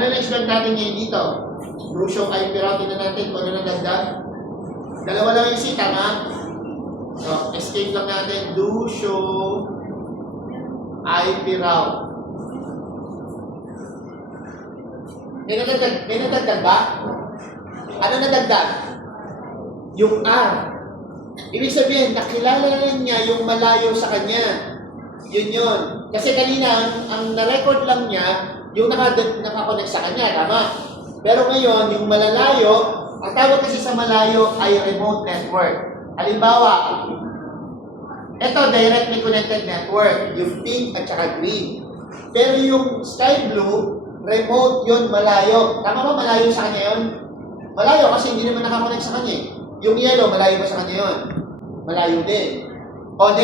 Ano yung expect natin ngayon dito? Lucio IP route na natin kung ano na dagdag. Dalawa lang yung C, tama? So, escape lang natin. Lucio IP route. May nadagdag ba? Ano nadagdag? Yung R. Ibig sabihin, nakilala niya yung malayo sa kanya. Yun yun. Kasi kanina, ang na-record lang niya, yung nakakonect sa kanya, tama? Pero ngayon, yung malalayo, ang tawag kasi sa malayo ay remote network. Halimbawa, ito, directly connected network, yung pink at saka green. Pero yung sky blue, remote yun, malayo. Tama ba malayo sa kanya yun? Malayo kasi hindi naman nakakonect sa kanya. Yung yellow, malayo ba sa kanya yun? Malayo din. O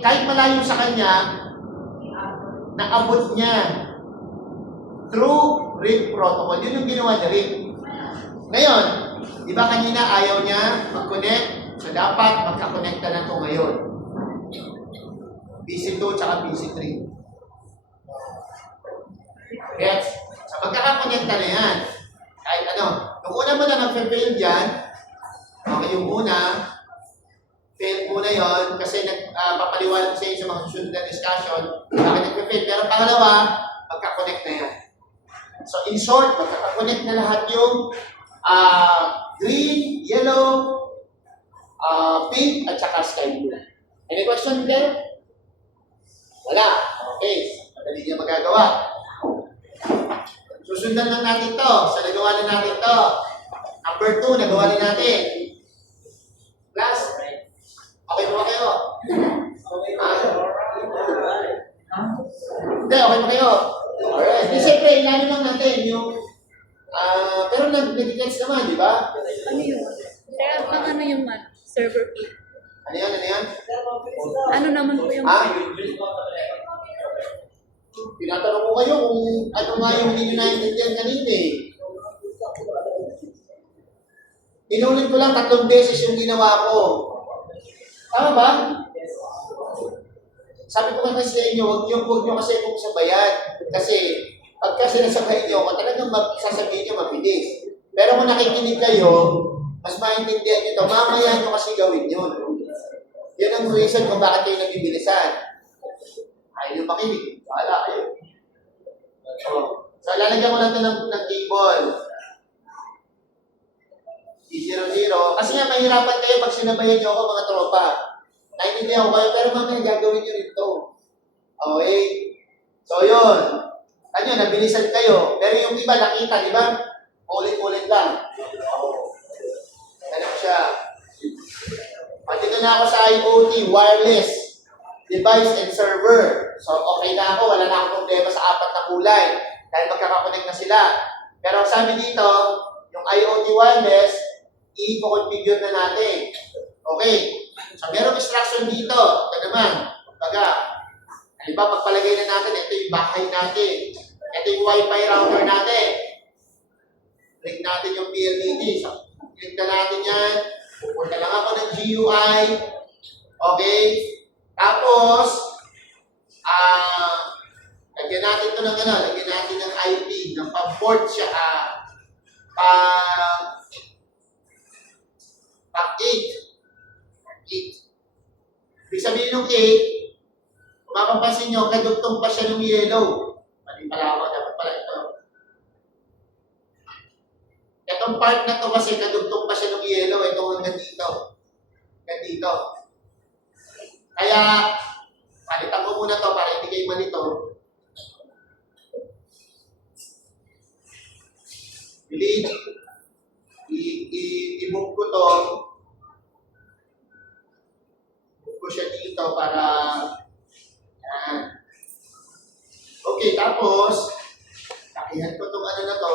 kahit malayo sa kanya, naabot niya through RIP protocol. Yun yung ginawa niya RIP. Ngayon, di ba kanina ayaw niya mag-connect? So dapat magkakonekta na ito ngayon. PC2 tsaka PC3. Gets? So magkakakonekta na yan. Kahit ano. Yung una mo na mag-fail dyan, okay, yung una, fail muna yon kasi papaliwanag ko sa inyo sa mga susunod na discussion, bakit nag-fail. Pero pangalawa, magkakonect na yan. So in short, magkakakonect na lahat yung green, yellow, pink, at saka sky blue. Any question there? Wala. Okay. Madali niya magagawa. Susundan lang natin to. So nagawa na natin to. Number 2, nagawa na natin. Class? Okay po ba kayo? Hindi, okay po kayo. Alright. Di siyempre, ilano lang natin yung pero nag-gets naman, di ba? Ano yun? Kaya pang ano yung server fee? Ano yan? Ano yan? Ano naman po yung Tinatanong ko kayo kung ano nga yung hindi nyo naintindihan kanina eh. Inulit ko lang 3 beses yung ginawa ko. Tama ba? Sabi ko kasi sa inyo, huwag nyo kasi kung sabayan. Kasi pagka sinasabay nyo, talagang sasabihin nyo mabilis. Pero kung nakikinig kayo, mas maintindihan nyo ito, mamaya nyo kasi gawin yun. Yan ang reason kung bakit kayo nabibilisan. Ayaw nyo makinig. Bahala kayo. So, lalagyan ko lang ito ng table. E00. Kasi nga, mahirapan kayo pag sinabayan nyo ako mga tropa. Naintindihan ko kayo, pero mamaya gagawin nyo rin ito. Okay? So, yun. Kanyo, nabilisan kayo. Pero yung iba, nakita, di ba? Ulit-ulit lang. Ganun siya. Pati na ako sa IoT, wireless, device and server. So, okay na ako. Wala na akong problema sa 4 na kulay. Dahil magkakakonect na sila. Pero ang sabi dito, yung IoT wireless, i-configure na natin. Okay. So, merong instruction dito. Ito naman. Halimbawa, pagpalagay na natin, ito yung bahay natin. Ito yung Wi-Fi router natin. Click natin yung PLDT. So, click na natin yan. Pupunta lang ako ng GUI. Okay. Tapos, lagyan natin ito ng lagyan natin ng IP, ng pang-port siya, pang-8. Ibig sabihin ng 8, kung mapapansin nyo, kadugtong pa siya ng yellow. Mali pala ako, dapat pala ito. Itong part na to kasi kadugtong pa siya ng yellow, ito hanggang dito. Hanggang dito. Kaya, palitan ko muna to para hindi kayo malito. Delete. I-move ko to. Move ko siya dito para yan. Okay, tapos lakihan ko itong na to.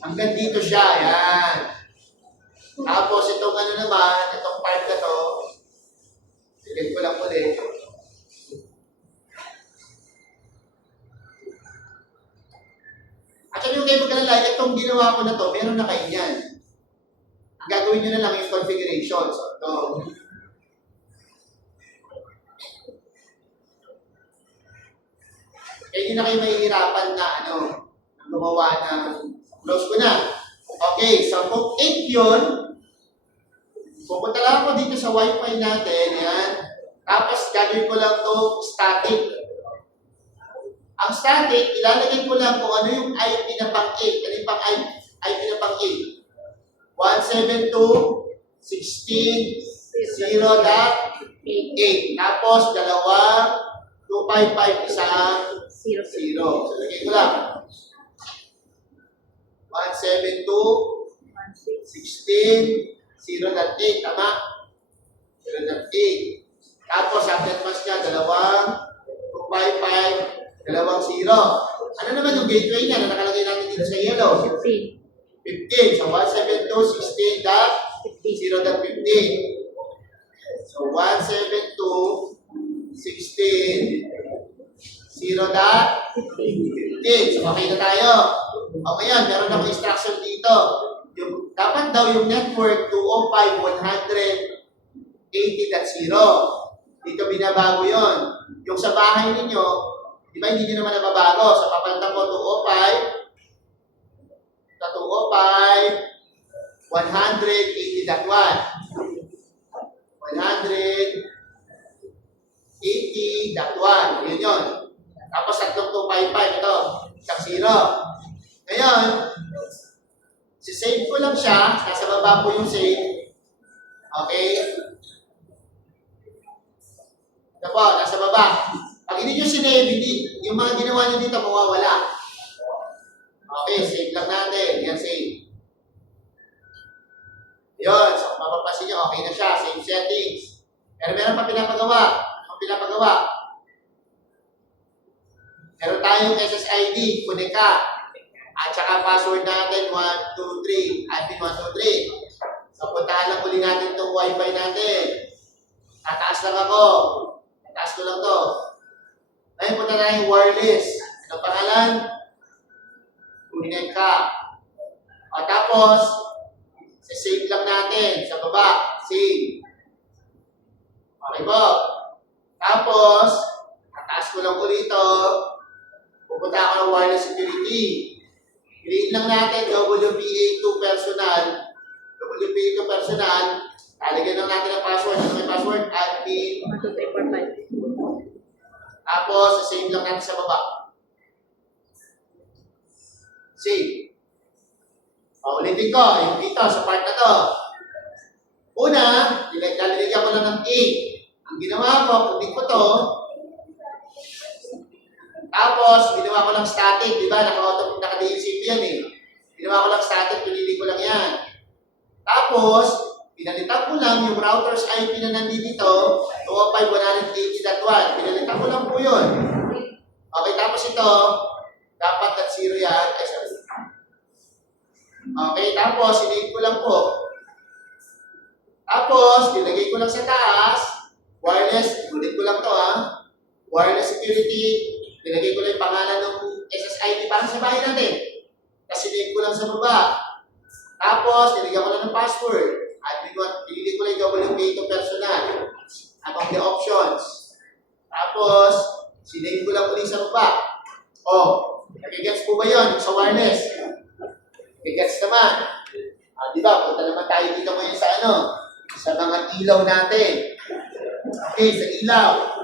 Hanggang dito siya, yan. Tapos itong naman, itong part na to, sigil ko lang ulit. At yung kayo magkalala, itong ginawa ko na to, meron na kayo yan. Ang gagawin nyo na lang yung configuration. So, ito. hindi na kayo mahihirapan na gumawa ng close ko na. Okay, so kung 8 yun, pupunta lang ako dito sa Wi-Fi natin, yan. Tapos gagawin ko lang to static. Ang static, ilalagay ko lang kung ano yung IP na pang 8. Ano yung pang IP na pang 8? 172.16.0.8. Tapos, dalawang 255, isang 0. So, lagay ko lang. 172.16.0.8. Tama? 0.8. Tapos, after mas niya, dalawang 255, dalawang 0. Ano naman yung gateway niya na nakalagay natin dito sa yellow? 15. 15. So, 172.16.0.15. So, 172.16.0.15. So, okay na tayo. O, ngayon, meron akong instruction dito. Dapat daw yung network 205.180.0. Dito binabago yon. Yung sa bahay ninyo, di ba hindi nyo naman nababago? So, papalitan ko 180.1. 180.1. Yun yun. Tapos tatlong 255 ito. Isang 0. Ngayon, sisave ko lang siya. Nasa baba po yung save. Okay? Ito po, nasa baba. Pag hindi nyo sinave, yung mga ginawa nyo dito mawawala. Okay, save lang natin. Yan, save. Yun, so kung mapapansin nyo, okay na siya. Save settings. Pero meron pa pinapagawa. Ang pinapagawa. Meron tayong SSID, Kunika. At saka password natin, 123. Admin 123. So puntahan lang uli natin itong Wi-Fi natin. Tataas lang ako. Tataas ko lang to. Ngayon punta na yung wireless. Anong pangalan? Kunika. O tapos, save lang natin sa baba. Save. Okay po. Tapos, tataas ko lang ulit ito. Pupunta ako ng wireless security. Piliin lang natin WPA2 personal. WPA2 personal. Talagyan lang natin ang password. Ano may password? Admin. 12345. Tapos, save lang natin sa baba. Save. Ulitin ko, yung dito, sa part na to. Una, lalagyan ko lang ng 8. Ang ginawa ko, kunin ko to. Tapos, ginawa ko lang static, di ba? Naka-DLCP yan eh. Ginawa ko lang static, pinili ko lang yan. Tapos, pinalitan ko lang yung router's IP na nandito, 205.180.1. Pinalitan ko lang po yun. Okay, tapos ito, dapat at 0 yan. Ay, sorry. Okay, tapos sinave ko lang po. Tapos, nilagay ko lang sa taas, wireless, ulit ko lang to wireless security, nilagay ko lang yung pangalan ng SSID para sa bahay natin. Tapos sinave ko lang sa baba. Tapos, nilagyan ko lang ng password. At pinili ko lang yung WPA2 personal. Among the options. Tapos, sinave ko lang ulit sa baba. Nagigets po ba yun sa wireless? Nagigets naman. Di ba? Punta naman tayo dito ngayon sa sa mga ilaw natin. Okay, sa ilaw.